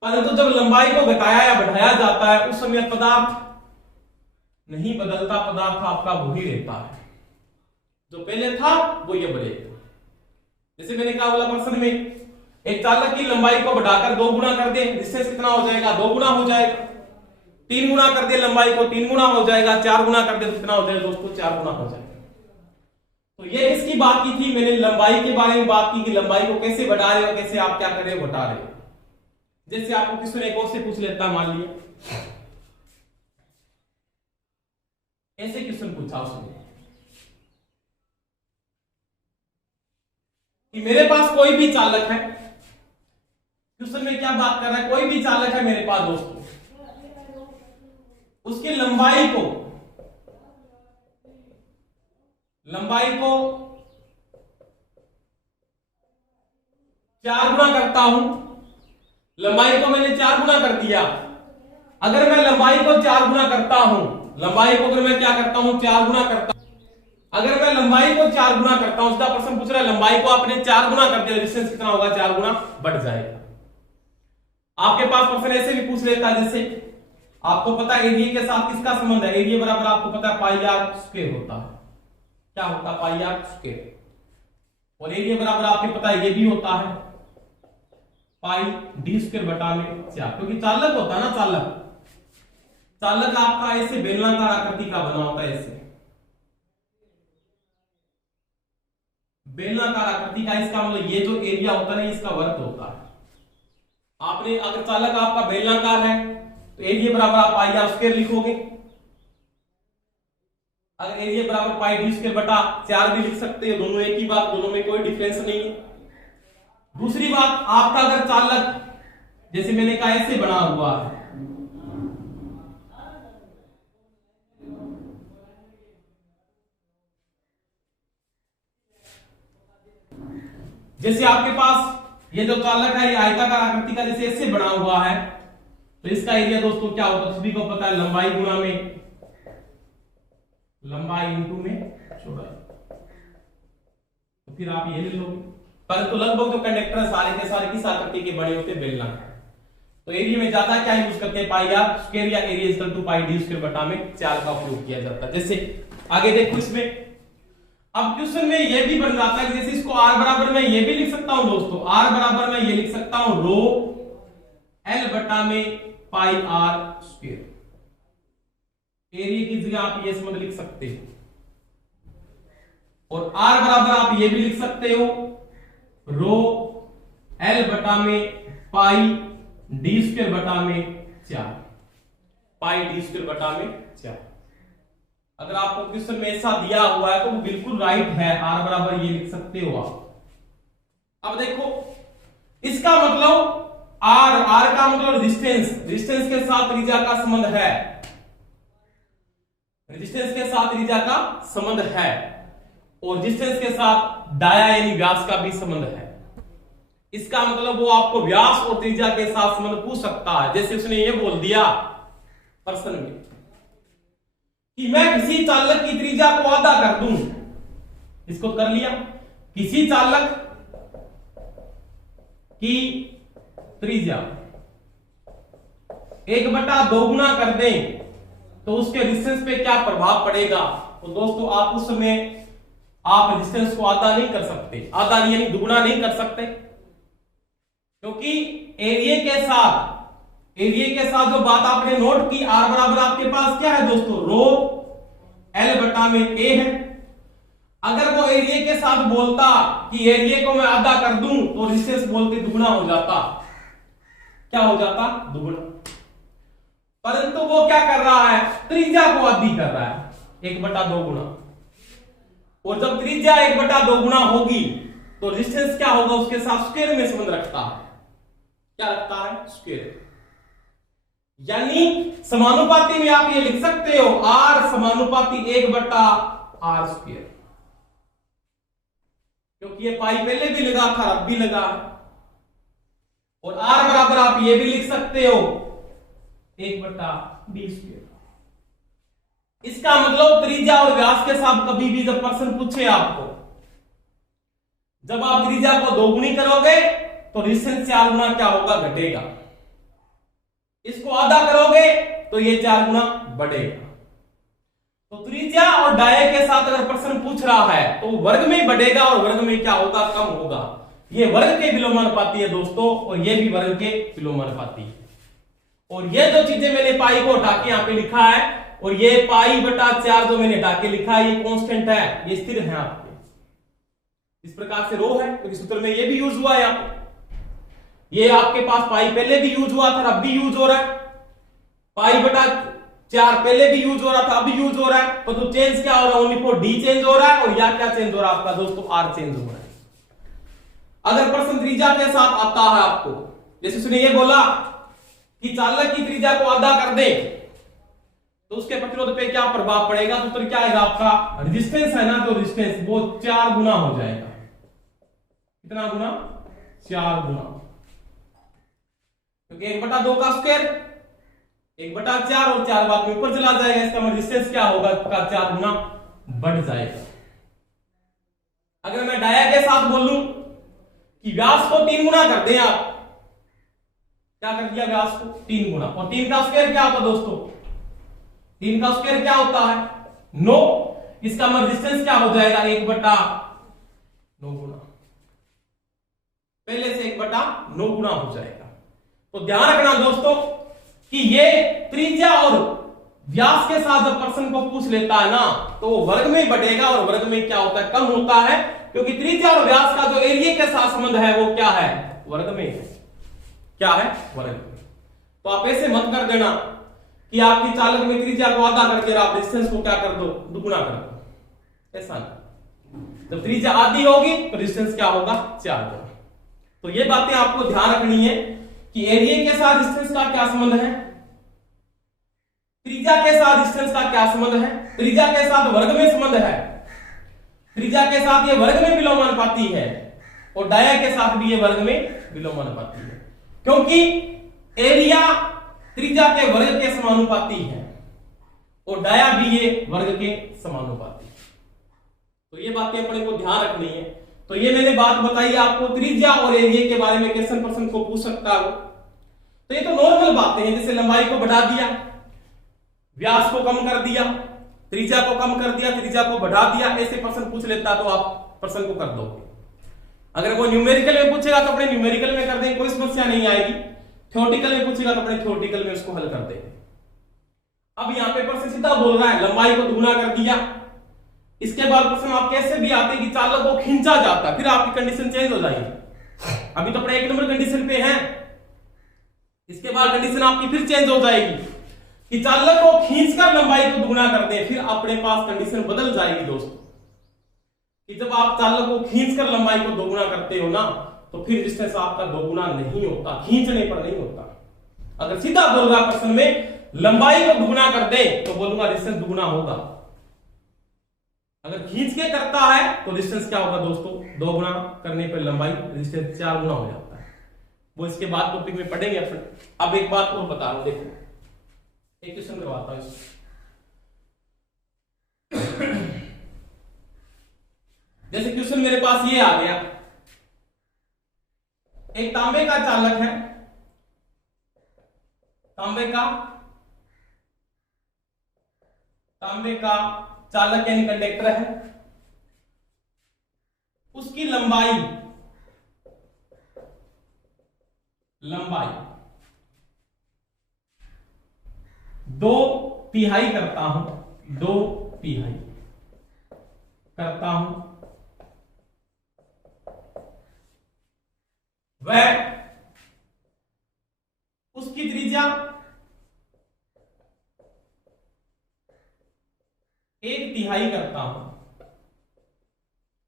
परंतु जब लंबाई को घटाया या बढ़ाया जाता है उस समय पदार्थ नहीं बदलता, पदार्थ आपका वही रहता है, जो पहले था वो ये बढ़ेगा। जैसे मैंने कहा बोला प्रश्न में, एक चालक की लंबाई को बढ़ाकर 2 गुना कर दे, डिस्टेंस कितना हो जाएगा 2 गुना हो जाएगा। 3 गुना कर दे लंबाई को 3 गुना हो जाएगा। 4 गुना कर दे तो कितना हो जाएगा दोस्तों 4 गुना हो जाएगा। तो ये किसकी बात की थी, मैंने लंबाई के बारे में बात की कि लंबाई को कैसे बढ़ा रहे हो, कैसे आप क्या कर रहे हो, घटा रहे हो। जैसे आपको किसी ने एक और से पूछ लेता, मान लिया ऐसे क्वेश्चन पूछा उसने कि मेरे पास कोई भी चालक है, क्वेश्चन में क्या बात कर रहा है, कोई भी चालक है मेरे पास दोस्तों, उसकी लंबाई को 4 गुना करता हूं। लंबाई को मैंने 4 गुना कर दिया। अगर मैं लंबाई को 4 गुना करता हूं, लंबाई को अगर मैं क्या करता हूं 4 गुना करता हूं, अगर मैं लंबाई को 4 गुना करता हूं, उसका प्रश्न पूछ रहा है लंबाई को आपने 4 गुना कर दिया, डिस्टेंस कितना होगा 4 गुना बढ़ जाएगा। आपके पास प्रश्न ऐसे भी पूछ लेता है, जैसे आपको पता है एरिया के साथ किसका संबंध है, एरिया बराबर आपको पता है पाई आर स्क्वायर होता है। क्या होता है पाई आर स्क्वायर। और एरिया बराबर आपको पता है ये भी होता है पाई डी स्क्वायर बटा में 4, क्योंकि चालक होता है ना, चालक आपका ऐसे बेलनाकार आकृति का बना होता है, ऐसे बेलनाकार आकृति का। इसका मतलब ये जो एरिया होता है ना इसका वर्ग होता है। आपने अगर चालक आपका बेलनाकार है तो एरिया बराबर आप पाई आर स्क्वायर लिखोगे। अगर एरिया बराबर पाई डी स्क्वायर बटा 4 भी लिख सकते हो, दोनों एक ही बात, दोनों में कोई डिफरेंस नहीं है। दूसरी बात, आपका अगर चालक जैसे मैंने कहा ऐसे बना हुआ है, जैसे आपके पास ये जो चालक है ये आयताकार आकृति का जैसे ऐसे बना हुआ है, तो इसका एरिया दोस्तों क्या होता है सभी को पता है, लंबाई गुना में लंबाई इंटू में चौड़ाई। तो फिर आप ये ले लोगे। परंतु लगभग जो कंडक्टर सारे के सारे किस आकृति के बने होते हैं, बेलनाकार। तो एरिया में ज्यादा क्या यूज करते हैं, पाई आर स्क्वायर या area equal to pi D square बटा में 4 का उपयोग किया जाता है। जैसे आगे देखो इसमें, अब क्वेश्चन में ये भी बन जाता है, जैसे इसको r बराबर में ये भी लिख सकता हूं दोस्तों, r बराबर में ये लिख सकता हूं रो l बटा में पाई आर स्क्वायर। एरिया की जगह आप ये समझ लिख सकते हो, और r बराबर आप ये भी लिख सकते हो रो l बटा में पाई डी स्क्वायर बटा में 4, पाई डी स्क्वायर बटा में 4। अगर आपको क्वेश्चन में ऐसा दिया हुआ है तो वो बिल्कुल राइट है, r बराबर ये लिख सकते हो आप। अब देखो इसका मतलब r का मतलब डिस्टेंस के साथ त्रिज्या का संबंध है, रेजिस्टेंस के साथ त्रिज्या का संबंध है, और डिस्टेंस के साथ डाया यानी व्यास का भी संबंध है। इसका मतलब वो आपको व्यास और त्रिज्या के साथ संबंध पूछ सकता है। जैसे उसने ये बोल दिया प्रश्न में कि मैं किसी चालक की त्रिज्या को आधा कर दूं, इसको कर लिया, किसी चालक की त्रिज्या एक बटा दो गुना कर दें तो उसके रेजिस्टेंस पे क्या प्रभाव पड़ेगा? तो दोस्तों आप उस समय आप रेजिस्टेंस को आधा नहीं कर सकते, आधा यानी दुगुना नहीं कर सकते, क्योंकि एरिया के साथ जो बात आपने नोट की, आर बराबर आपके पास क्या है दोस्तों? रो एल बटा में ए है। अगर वो एरिया के साथ बोलता कि एरिया को मैं आधा कर दूं तो रेजिस्टेंस बोलते दुगुना हो जाता। क्या हो जाता? दुगुना। परंतु वो क्या कर रहा है? त्रिज्या को आधी कर रहा है, 1/2 गुना। और जब त्रिज्या 1/2 गुना होगी तो रेजिस्टेंस क्या होगा? उसके साथ स्क्वायर में संबंध रखता है। क्या रखता है? स्क्वायर। यानी समानुपाती में आप ये लिख सकते हो R समानुपाती 1/r², क्योंकि ये पाई पहले भी लगा था, अब भी लगा। और R बराबर आप ये भी लिख सकते हो 1/d²। इसका मतलब त्रिज्या और व्यास के साथ कभी भी जब प्रश्न पूछे आपको, जब आप त्रिज्या को 2 गुनी करोगे तो रेजिस्टेंस 4 गुना क्या होगा? घटेगा। इसको आधा करोगे तो ये 4 गुना बढ़ेगा। तो त्रिज्या और डाया के साथ अगर प्रश्न पूछ रहा है तो वर्ग में बढ़ेगा और वर्ग में क्या होगा? कम होगा। ये वर्ग के विलोमानुपाती है दोस्तों, और ये भी वर्ग के विलोमानुपाती है। और ये जो चीजें मैंने पाई को हटा के यहां पे लिखा है, और ये π/4 जो मैंने हटा के लिखा है, ये कांस्टेंट है, ये स्थिर है आपके। इस प्रकार से रो है, क्योंकि सूत्र में ये भी यूज हुआ है यहाँ पे। ये आपके पास पाई पहले भी यूज हुआ था, अब भी यूज हो रहा है। π/4 पहले भी यूज हो रहा था, अब भी यूज हो रहा है। तो चेंज क्या हो रहा है? ओनली फॉर डी चेंज हो रहा है, और या क्या चेंज हो रहा है आपका दोस्तों? आर चेंज हो रहा है। अगर प्रश्न त्रिज्या के साथ आता है आपको, जैसे उसने ये बोला कि चालक की त्रिज्या को आधा कर दे तो उसके प्रतिरोध पे क्या प्रभाव पड़ेगा? तो उत्तर क्या आएगा आपका? रेजिस्टेंस है ना, तो रेजिस्टेंस वो 4 गुना हो जाएगा। कितना गुना? 4 गुना, क्योंकि 1/2 का स्क्वायर 1/4 और 4 बाद में ऊपर चला जाएगा। इसका रेजिस्टेंस क्या होगा? 4 गुना बढ़ जाएगा। अगर मैं डाया के साथ बोलूं कि व्यास को 3 गुना कर दें, आप क्या कर दिया? व्यास को 3 गुना, और 3 का स्क्वायर क्या होता दोस्तों? 3 का स्क्वायर क्या होता है? 9। इसका रेजिस्टेंस क्या हो जाएगा? 1/9 गुना। पहले से 1/9 गुना हो जाएगा। तो ध्यान रखना दोस्तों कि ये त्रिज्या और व्यास के साथ जब प्रश्न को पूछ लेता है ना, तो वो वर्ग में बढ़ेगा, और वर्ग में क्या होता है? कम होता है, क्योंकि त्रिज्या और व्यास का जो एरिया के साथ संबंध है वो क्या है? वर्ग में है। क्या है? वर्ग में। तो आप ऐसे मत कर देना कि आपकी चालक में त्रिज्या को आधा करके आप रेजिस्टेंस को क्या कर दो? दुगुना कर दो। ऐसा नहीं। जब त्रिज्या आधी होगी तो रेजिस्टेंस क्या होगा? 4 गुना। तो ये बातें आपको ध्यान रखनी है कि एरिया के साथ रेजिस्टेंस का क्या संबंध है, त्रिज्या के साथ रेजिस्टेंस का क्या संबंध है। त्रिज्या के साथ वर्ग में संबंध है, त्रिज्या के साथ ये वर्ग में विलोमानुपाती है, और डाया के साथ भी ये वर्ग में विलोमानुपाती है, क्योंकि एरिया त्रिज्या के वर्ग के समानुपाती है और डाया भी ये वर्ग के समानुपाती है। तो ये बातें अपने को ध्यान रखनी है। तो ये मैंने बात बताई आपको त्रिज्या और एरिया के बारे में, क्वेश्चन पर्सन को पूछ सकता हो। तो ये तो नॉर्मल बातें हैं, जैसे लंबाई को बढ़ा दिया, व्यास को कम कर दिया, त्रिज्या को कम कर दिया, त्रिज्या को बढ़ा दिया, ऐसे प्रश्न पूछ लेता तो आप प्रश्न को कर दोगे। अगर वो न्यूमेरिकल में पूछेगा तो अपने न्यूमेरिकल में कर देंगे, कोई समस्या नहीं आएगी। थ्योरेटिकल में पूछेगा तो अपने थ्योरेटिकल में उसको हल कर देंगे। अब यहाँ पे प्रश्न सीधा बोल रहा है लंबाई को दुगुना कर दिया। इसके बाद प्रश्न आप कैसे भी आते हैं कि चालक को खींचा जाता, फिर आपकी कंडीशन चेंज हो जाएगी। अभी तो अपने 1 नंबर कंडीशन पे हैं, इसके बाद कंडीशन आपकी फिर चेंज हो जाएगी कि चालक को खींचकर लंबाई को दुगुना करते हैं। फिर अपने पास कंडीशन बदल जाएगी दोस्तों कि जब आप चालक को खींचकर लंबाई को दोगुना करते हो ना, तो फिर रेजिस्टेंस आपका दोगुना नहीं होता, खींचने पर नहीं होता। अगर सीधा बोल रहा प्रश्न में लंबाई को दुगुना कर दे तो बोलूंगा रेजिस्टेंस दुगुना होगा। अगर खींच के करता है तो रेजिस्टेंस क्या होगा दोस्तों? 2 गुना करने पर लंबाई रेजिस्टेंस 4 गुना हो जाता है। वो इसके बाद टॉपिक में पढ़ेंगे अपन। अब एक बात और बता रहा हूं, देखो एक क्वेश्चन करवाता हूं। जैसे क्वेश्चन मेरे पास ये आ गया, एक तांबे का चालक है, तांबे का चालक यानी कंडक्टर है, उसकी लंबाई 2/3 करता हूं, 2/3 करता हूं, वह उसकी त्रिज्या 1/3 करता हूं,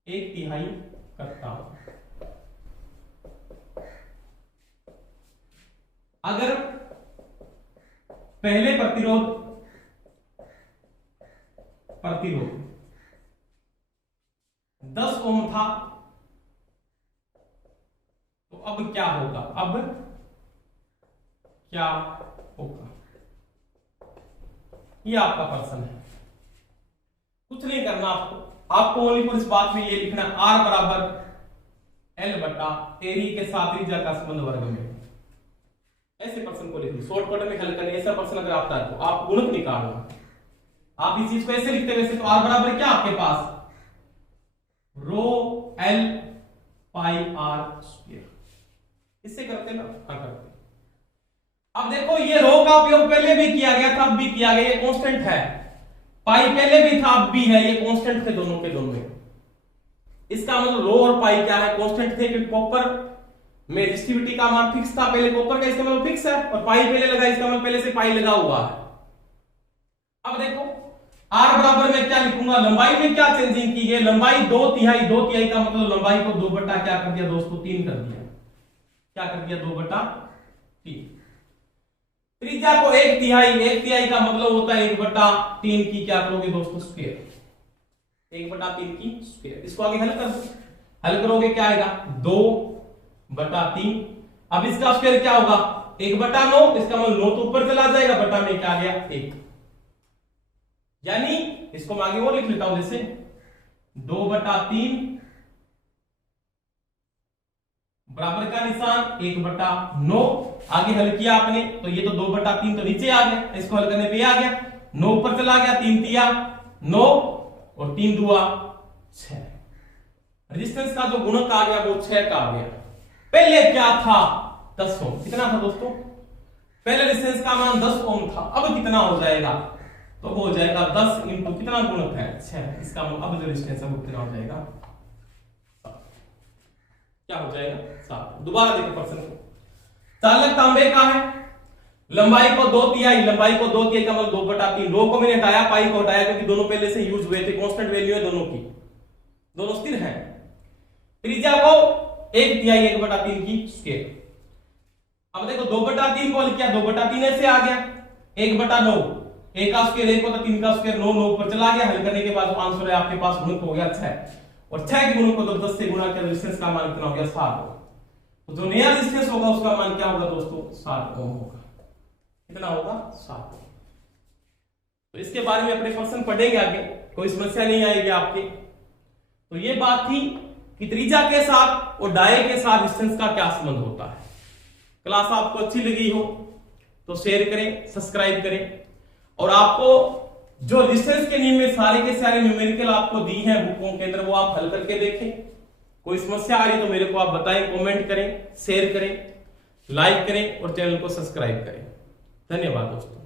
1/3 करता हूं। अगर पहले प्रतिरोध 10 ओम था, तो अब क्या होगा, अब क्या होगा, ये आपका प्रश्न है। कुछ नहीं करना आपको ओनली पर इस बात में ये लिखना R बराबर L बटा एरिया के साथ त्रिज्या का संबंध वर्ग में। ऐसे प्रश्न को लिख लो, शॉर्टकट में हल करने। ऐसा प्रश्न अगर आता है तो आप गुणक निकालो। आप इस चीज को ऐसे लिखते वैसे तो R बराबर क्या आपके पास रो L पाई R स्क्वायर, इससे करते ना, हाँ करते। अब देखो ये रो का उपयोग पहले भी किया गया था, अब भी किया गया, ये कांस्टेंट है। पाई पहले भी था, अब भी है, ये कांस्टेंट थे दोनों के दोनों। इसका मतलब रो और पाई क्या है, कांस्टेंट थे, क्योंकि कॉपर में रेजिस्टिविटी का मान फिक्स था पहले, कॉपर का इसका मतलब फिक्स है, और पाई पहले लगा, इसका मतलब पहले से पाई लगा हुआ है। अब देखो R बराबर में क्या लिखूंगा, लंबाई में क्या चेंजिंग की है, लंबाई 2/3, 2/3 का मतलब लंबाई को 2 बटा क्या कर दिया दोस्तों, 3 कर दिया। क्या कर दिया, 2/3। त्रिज्या को 1/3, 1/3 का मतलब होता है 1/3 की क्या करोगे दोस्तों, स्क्वायर, 1/3 की स्क्वायर। इसको आगे हल कर दो, हल करोगे क्या आएगा, 2/3। अब इसका स्क्वायर क्या होगा, 1/9, इसका मतलब 9 तो ऊपर चला जाएगा, बटा में क्या आ गया 1, यानी इसको मैं आगे और लिख लेता हूं, जैसे 2/3 बराबर का निशान 1/9। आगे हल किया आपने तो ये तो 2/3 तो नीचे आ गया, इसको हल करने पे आ गया, 9 ऊपर चला गया, 3 तिया 9 और 3 दुआ 6। रेजिस्टेंस का जो गुणक आ गया वो 6 का आ गया। पहले क्या था, 10 ओम। कितना था दोस्तों, पहले रेजिस्टेंस का मान 10 ओम था, अब कितना हो जाएगा, तो हो जाएगा 10 इंटू कितना गुणक है 6, इसका अब जो रेजिस्टेंस है वो कितना हो जाएगा, क्या हो जाएगा 7। दोबारा देखो प्रश्न को, चालक तांबे का है, लंबाई को 2/3, लंबाई को 2/3 का मतलब 2/3। रो को मैंने हटाया, पाई को हटाया, क्योंकि दोनों पहले से यूज हुए थे, कांस्टेंट वैल्यू है दोनों की, दोनों स्थिर हैं। त्रिज्या को 1/3, 1/3 की स्क्वायर। अब देखो 2/3 को हल किया, 2/3 ऐसे आ गया, 1/9, 1 का स्क्वायर 1 होता, 3 का स्क्वायर 9, 9 ऊपर चला गया। हल करने के बाद आंसर है आपके पास गुणक हो गया 6, और 6 के गुणक को तो 10 से गुणा किया, रेजिस्टेंस का मान कितना हो गया 7। तो जो नया रेजिस्टेंस होगा उसका मान क्या होगा दोस्तों, 7 ओम होगा। कितना होगा, 7 ओम। तो इसके बारे में अपने क्वेश्चन पढ़ेंगे आगे, कोई समस्या नहीं आएगी आपके। तो ये बात थी कि त्रिज्या के साथ और डाये के साथ रेजिस्टेंस का क्या संबंध होता है। क्लास आपको अच्छी लगी हो तो शेयर करें, सब्सक्राइब करें, और आपको जो रेजिस्टेंस के नियम में सारे के सारे न्यूमेरिकल आपको दी हैं बुकों के अंदर, वो आप हल करके देखें। कोई समस्या आ रही तो मेरे को आप बताएं, कमेंट करें, शेयर करें, लाइक करें और चैनल को सब्सक्राइब करें। धन्यवाद दोस्तों।